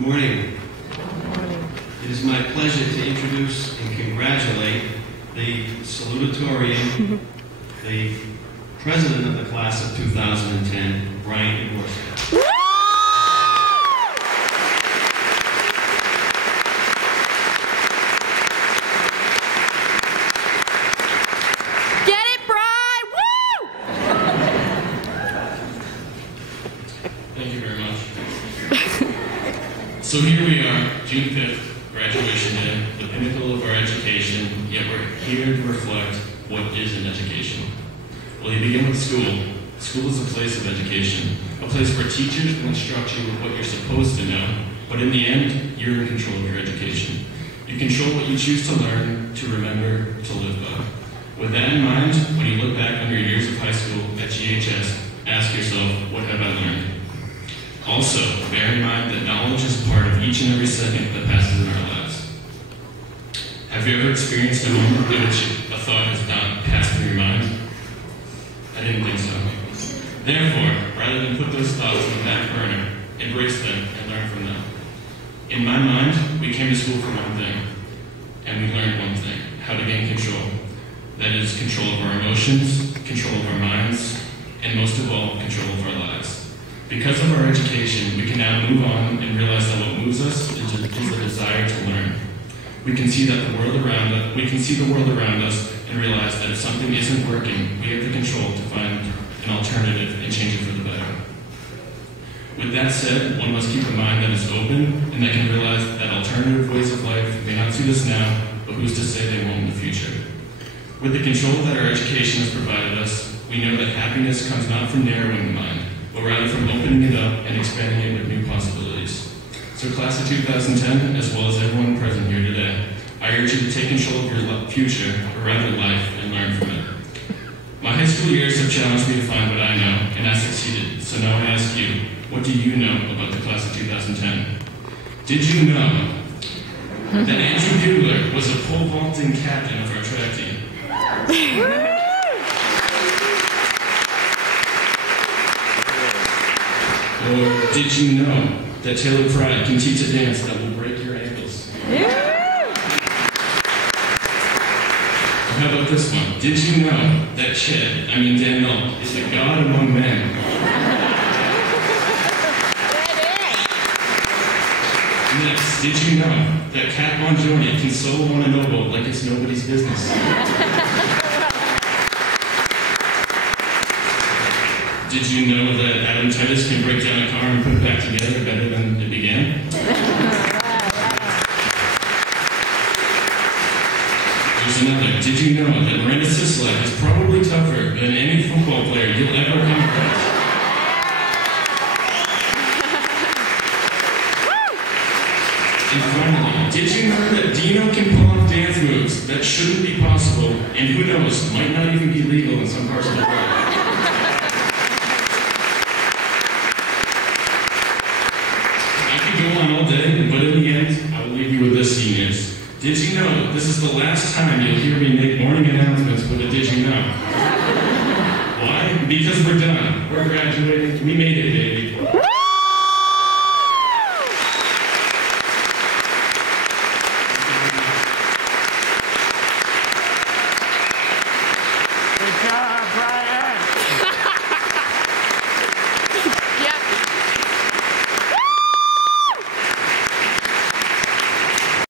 Good morning. It is my pleasure to introduce and congratulate the salutatorian, the president of the class of 2010, Bryant, Yavorski. Get it, Bry! Woo! Thank you very much. So here we are, June 5th, graduation day, the pinnacle of our education, yet we're here to reflect what is an education. Well, you begin with school. School is a place of education, a place where teachers will instruct you with what you're supposed to know, but in the end, you're in control of your education. You control what you choose to learn, to remember, to live by. With that in mind, when you look back on your years of high school at GHS, ask yourself, what have I learned? Also, bear in mind that knowledge is part of each and every second that passes in our lives. Have you ever experienced a moment in which a thought has not passed through your mind? I didn't think so. Therefore, rather than put those thoughts on the back burner, embrace them and learn from them. In my mind, we came to school for one thing, and we learned one thing, how to gain control. That is, control of our emotions, control of our minds, and most of all, control of our lives. Because of our education, we can now move on and realize that what moves us is the desire to learn. We can see that the world around us, and realize that if something isn't working, we have the control to find an alternative and change it for the better. With that said, one must keep a mind that is open and that can realize that alternative ways of life may not suit us now, but who's to say they won't in the future. With the control that our education has provided us, we know that happiness comes not from narrowing the mind, but rather from opening it up and expanding it with new possibilities. So class of 2010, as well as everyone present here today, I urge you to take control of your future, or rather life, and learn from it. My high school years have challenged me to find what I know, and I succeeded. So now I ask you, what do you know about the class of 2010? Did you know that Andrew Bugler was a pole vaulting captain of our track team? Or did you know that Taylor Pride can teach a dance that will break your ankles? How about this one? Did you know that Daniel, is a god among men? Next, did you know that Kat Bongiorni can solo on an oboe like it's nobody's business? Did you know that Adam Titus can break down a car and put it back together better than it began? There's another. Did you know that Miranda Sislak is probably tougher than any football player you'll ever come across? And finally, did you know that Dino can pull off dance moves that shouldn't be possible, and who knows, might not even be legal in some parts of the world? Go on all day, but in the end, I will leave you with this, seniors. Did you know this is the last time you'll hear